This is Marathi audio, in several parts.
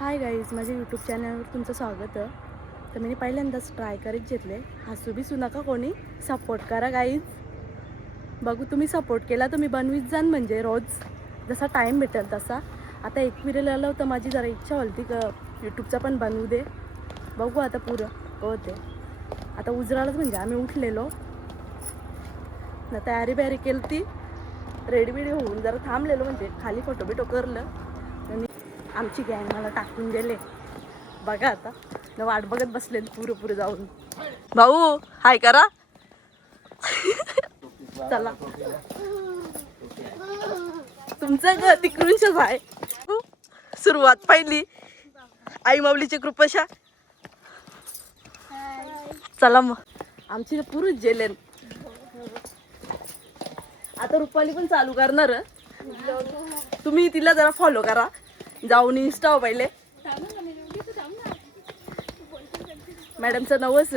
हाय गाईज, माझ्या यूट्यूब चॅनलवर तुमचं स्वागत आहे. तर मी पहिल्यांदाच ट्राय करीत घेतले. हसू बिसू नका कोणी, सपोर्ट करा गाईज. बघू तुम्ही सपोर्ट केला तर मी बनवीत जाण, म्हणजे रोज जसा टाईम भेटेल तसा. आता एक विरेल आलं होतं, माझी जरा इच्छा होती का यूट्यूबचा पण बनवू दे. बघू आता पुरं होते. आता उजराळच म्हणजे आम्ही उठलेलो ना, तयारी बियारी केली ती, रेडी बिडी होऊन जरा थांबलेलो, म्हणजे खाली फोटो बिटो करलं आणि आमची गँग मला टाकून गेले. बघा आता न वाट बघत बसले पुरं जाऊन. भाऊ हाय करा. चला तुमचं घर तिकडूनच आहे. सुरुवात पहिली आई माऊलीची कृपाशा. चला मग आमची पुरुष जेलेन. आता रुपाली पण चालू करणार. तुम्ही तिला जरा फॉलो करा जाऊन इंस्टा पहिले. मॅडमचं नवस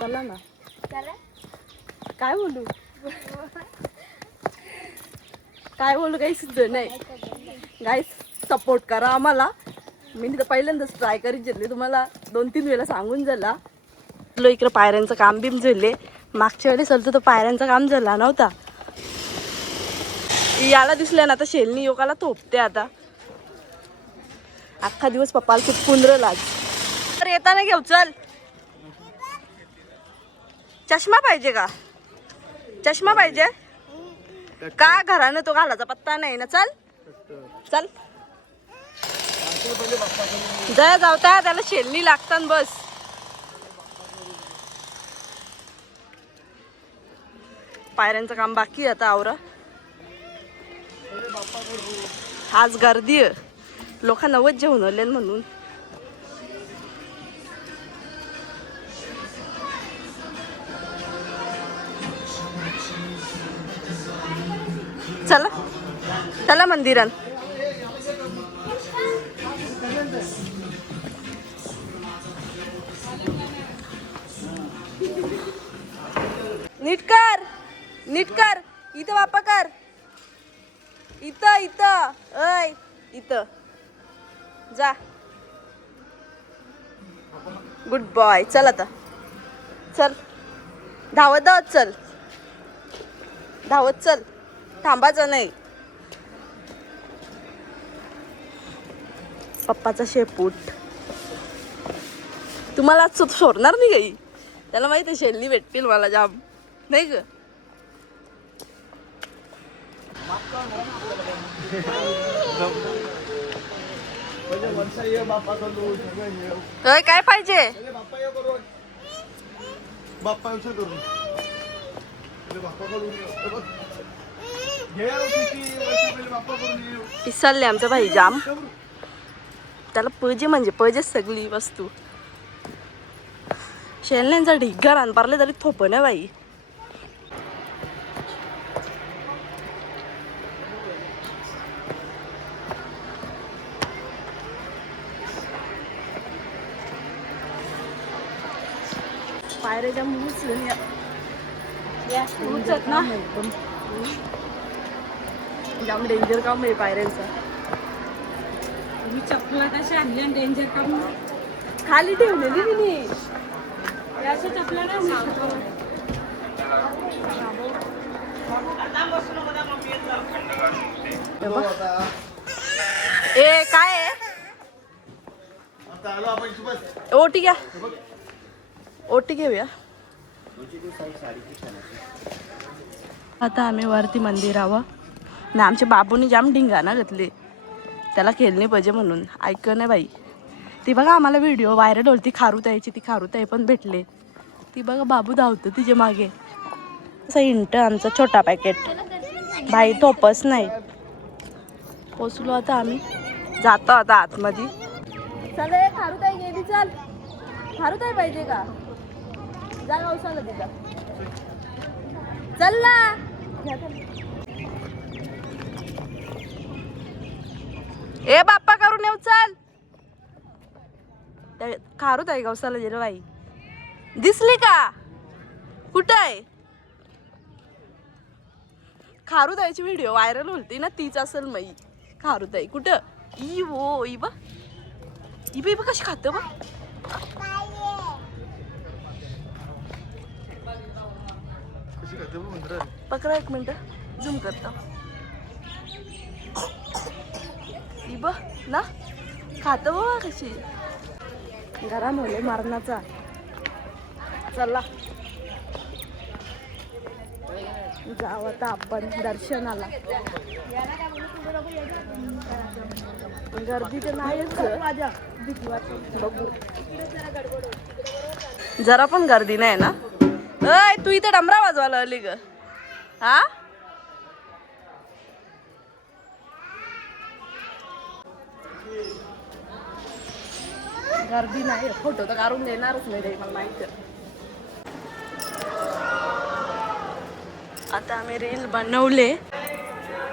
चला ना, काय बोलू काही सुद्धा नाही. गाईस सपोर्ट करा आम्हाला. मी तर पहिल्यांदाच ट्राय करीत घेतले, तुम्हाला 2-3 वेळा सांगून झाला. इकडे पायऱ्यांचं काम बिम झाले. मागच्या वेळेस चालतं तर पायऱ्यांचं काम झाला नव्हता. याला दिसल्या ना आता शेलनी योगाला थोपते. आता अख्खा दिवस पप्पाला सुटकून राहिला. तर येताना घेऊ. चल चष्मा पाहिजे का? चष्मा पाहिजे का? घरानं तो घालायचा पत्ता नाही ना. चल चल जया जावता, त्याला शेलनी लागतात. बस पायऱ्यांचं काम बाकी आता आवरा. आज गर्दी लोक नवच जेवण आले म्हणून. चला चला मंदिरात. नीट कर नीट कर. इथं बाप्पा कर. इथं इथं ऐ इथं जा. Good boy. चल आता चल. धावत धावत चल. धावत चल, थांबायचं नाही. पप्पाचा शेपूट तुम्हाला सोडणार नाही काही. त्याला माहिती आहे शेलनी भेटतील मला जाम, नाही ग. काय पाहिजे? पिसलले आमचा भाई जाम. त्याला पजे म्हणजे पजेच सगळी वस्तू. शेलण्यांचा ढिग्गार आणपारले तरी थोप नाही बाई. पायऱ्याच्या मुलीच ना जाम डेंजर काम आहे पायऱ्यांचा. मी चपला कशा आणल्या डेंजर काम खाली ठेवलेली मी. अशा चपला ए काय आहे? ओटी घ्या, ओटी घेऊया. आता आम्ही वरती मंदिरावर ना. आमच्या बाबूनी जाम ढिंगाणा घातले, त्याला खेळणे पाहिजे म्हणून. ऐक नाही बाई. ती बघा आम्हाला व्हिडिओ व्हायरल होती खारुताईची. ती खारुताई पण भेटले. ती बघा बाबू धावतो तिच्या मागे. असं हिंट आमचा छोटा पॅकेट बाई थोपच नाही. पोचलो आता आम्ही. जातो आता आतमध्ये. चल खारुताई गेली. चल खारुताई पाहिजे का? जा गावसाला तिथं. चल ना. ए बाप्पा करून येऊ. चल. खारुताई गावसाला गेलो बाई. दिसली का? कुठं आहे? खारुताईची व्हिडिओ व्हायरल होती ना, तीच असेल मई. खारुताई कुठं ई वो ई बा कशी खात बा. पकडा एक मिनिट झूम करता. ई बा ना खात बा कशी. गरम होले मारणाचा. चला जाऊ आता आपण दर्शनाला. गर्दी तर नाहीच माझ्या. बघू जरा पण गर्दी नाही ना. अय तू इथं डमरा वाजवायला आली ग. हा गर्दी नाही. फोटो तर काढून देणारच नाही रे मला माहिती. आता आम्ही रील बनवले.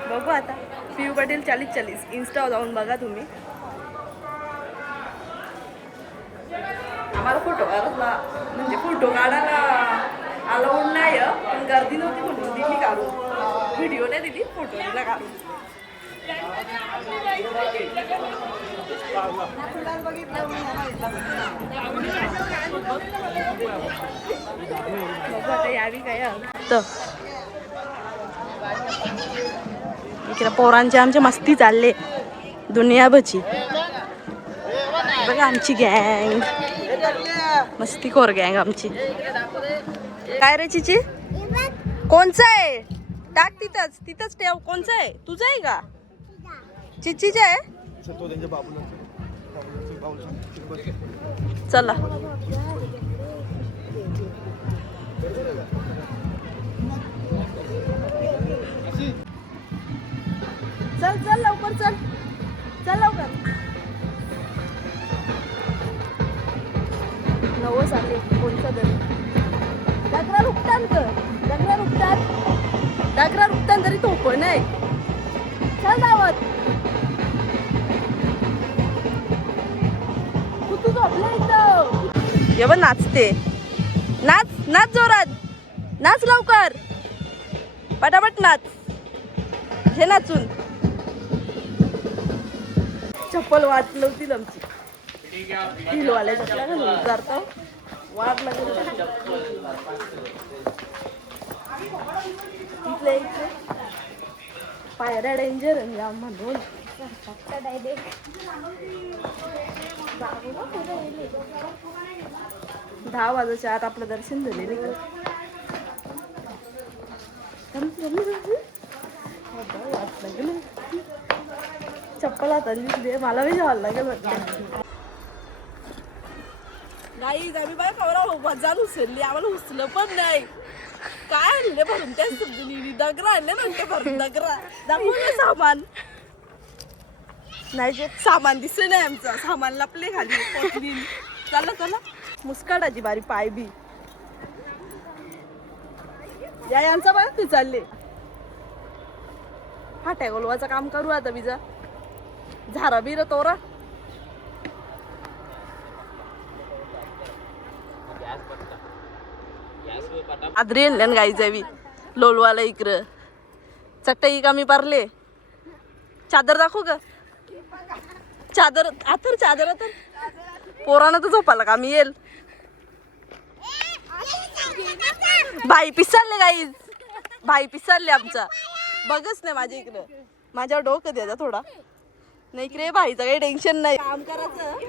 बघू आता. पियू पाटील 4040 इन्स्टा जाऊन बघा तुम्ही. आम्हाला फोटो काढायला म्हणजे फोटो काढायला अलाउड नाही पण गर्दी नव्हती म्हणून दिली काढून. व्हिडिओ नाही दिली फोटो दिला काढून. बघू आता यावी काय इकडे पोरांचे आमचे मस्ती चालले दुनियाभरची. बघा आमची गँग मस्तीखोर गँग आमची. काय रे चिची कोणचं आहे टाक तिथंच तिथंच ठेव. कोणचं आहे तुझं आहे का चिचीचं आहे. चला चल चल लवकर चल चल लवकर. नवस आले कोणतं तरी. डगरा रुपटान कर डगरा रुपटान तरी तो पण आहे. चल धावत. तू झोपला इथं. ये बघ नाचते. नाच नाच जोरात नाच लवकर पटापट नाच. घे नाचून. चप्पल वाट नव्हती आमची. हिलवाल्या चप्पला घालून करतो वाट लागेल. इथले इथे पायऱ्या डेंजर म्हणून 10 वाजायच्या आत आपलं दर्शन झाले. चप्पल आता दिसली मला बी जावं लागेल वाटतं. नाही आम्ही बाय कवरा वजन उचलली आम्हाला उचलं पण नाही. काय आणले भरून त्याच समजून दगरा आणले म्हणते भरून दगरा दाखवले सामान नाही. सामान दिसलं नाही आमचं. सामान लपले खाली. चला चला मुस्काटाची बारी पाय बी या यांचा बघ तू चालले. फाट्या गोलवाचं काम करू आता बिजा. झारा बिर तोरा. आदरी आणल्यान गाई जावी लोलवाला इकडं. चटई कमी पारले. चादर दाखवू का चादर आतर चादर आतर. पोरानं तर झोपाला का मी येईल. भाई पिसारले गाईज. भाई पिसारले आमचा. बघच नाही माझ्या इकडं. माझ्यावर डोकं द्यायचा थोडा. नाही इकडे भाईचं काही टेन्शन नाही. काम करायचं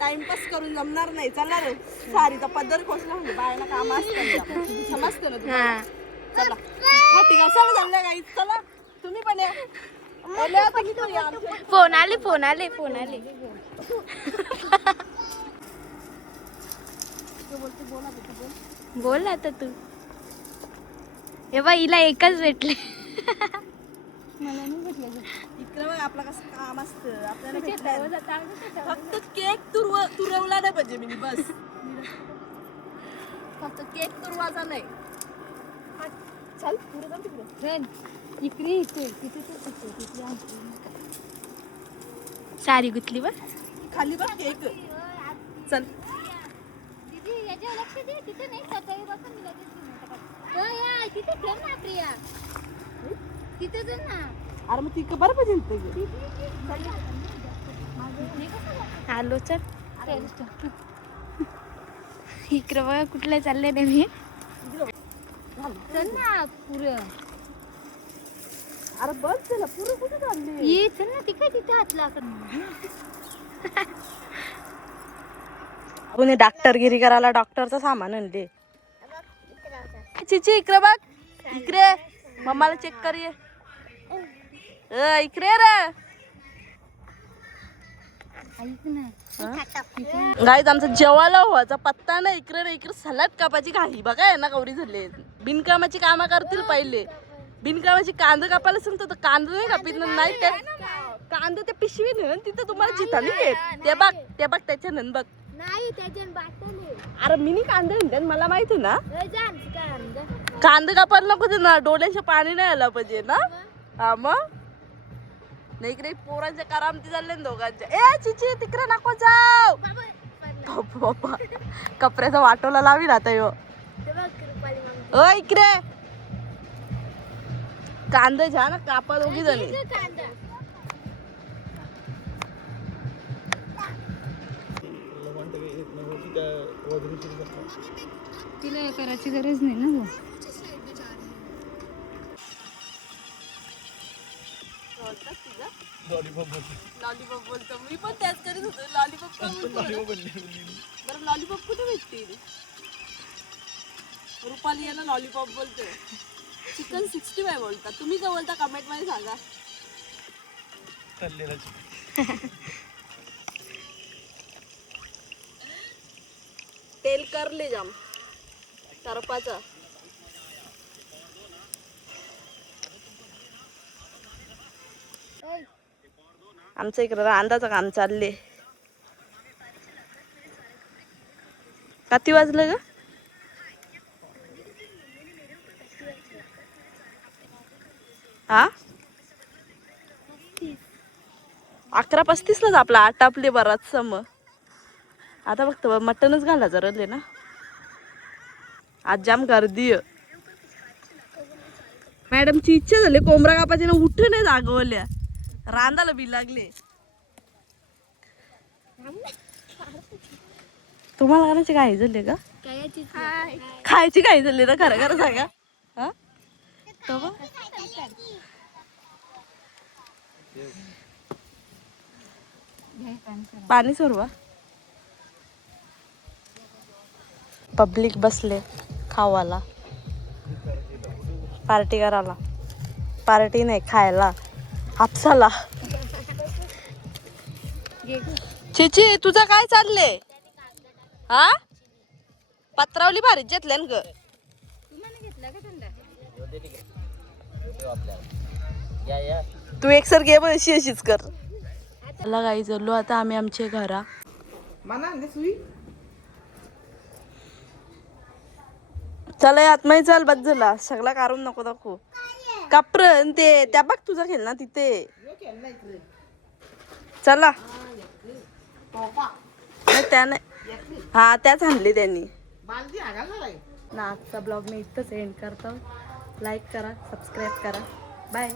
टाइमपास करून जमणार नाही. चला रे सारीचा पदर खोसला म्हणजे बाळाला काम असतं समजतं ना तुम्हाला. चला ठीक आहे चला चालल्या गाईज. चला तुम्ही पण या. फोन आले बोल आता तू. हे बा हिला एकच भेटले. मला नाही भेटलं. इकडे बघ आपलं कसं काम असतं. आपल्याला भेटलं फक्त केक तुरवला नाही पाहिजे मी बस. फक्त केक तुरवाचा नाही. चल पुढे जाऊ तिकडे. इकडे सारी गुतली बा खाली बघ केक. चल तिथे ठेव ना प्रिया. तिथे ना अरे मग ती बरं पाहिजे आलो चल इकडं बघा कुठले चालले ते मी चल ना पुरं अरे बस चला पुरं कुठे चालली ये चल ना तिकडे तिथे हातला आपण डॉक्टरगिरी करायला डॉक्टरचं सामान आणले चिची इकडे बघ इकडे मम्माला चेक कर ये इकडे रे ऐक ना गाईज आमचा जेवायला व्हायचा पत्ता नाही इकडे नाही इकडे सलाड कापाची घाई बघा आहे ना गौरी झाले बिनकामाची कामं करतील पहिले बिनकामाची कांदा कापायला सांगतो तर कांदा नाही कापित नाही ते कांदा ते पिशवी नेऊन तिथं तुम्हाला चिता नाही येत ते बघ त्याच्या नंतर बघ नाही त्याच्यान बाटले अरे मिनी कांदा म्हणते मला माहिती ना कांदा कापायला नको ते ना डोळ्याचे पाणी नाही आलं पाहिजे ना हा मग नाही इकडे पोरांच्या करामती चालले ना दोघांच्या ए चिची तिकडे नको जाऊ बाबा कपड्याचा वाटोला लावी आता यो इकडे कांदा घ्या ना कापा दोघी जणी तिला करायची गरज नाही ना लॉलीपॉप बोलतो मी पण त्याच करीत होतो लॉलीपॉप बरं लॉलीपॉप कुठे भेटतील रुपाली याला लॉलीपॉप बोलतोय चिकन 65 बोलता तुम्ही काय बोलता कमेंट मध्ये सांगा तेल करले जाम सरपाचा आमचं इकडं रांदाचं काम चालले किती वाजलं ग हा 11:35 लाच आपला आटापले बराच सम आता फक्त मटनच घाला जरले ना आज जाम गर्दी मॅडमची इच्छा झाली कोंबडा कापाची ना उठ नाही जागवल्या रांदाला बी लागले तुम्हाला खाण्याची काही झाली का खायची काही झाली ना खरं खरं सांगा हा पाणी सोडवा पब्लिक बसले खावाला पार्टी करायला पार्टी नाही खायला हापसाला चिची तुझं काय चाललंय हा पत्रावली भारीच घेतल्या ग तू एकसर घे अशी अशीच कर मला गाई चाललो आता आम्ही आमच्या घरा चला आतमध्ये चल बस झाला सगळा काढून नको दाखवू कापर ते त्या बघ तुझा खेळ ना तिथे चला नाही त्याने हा त्याच आणली त्यांनी ना आजचा ब्लॉग मी इथंच एंड करतो लाईक करा सबस्क्राईब करा बाय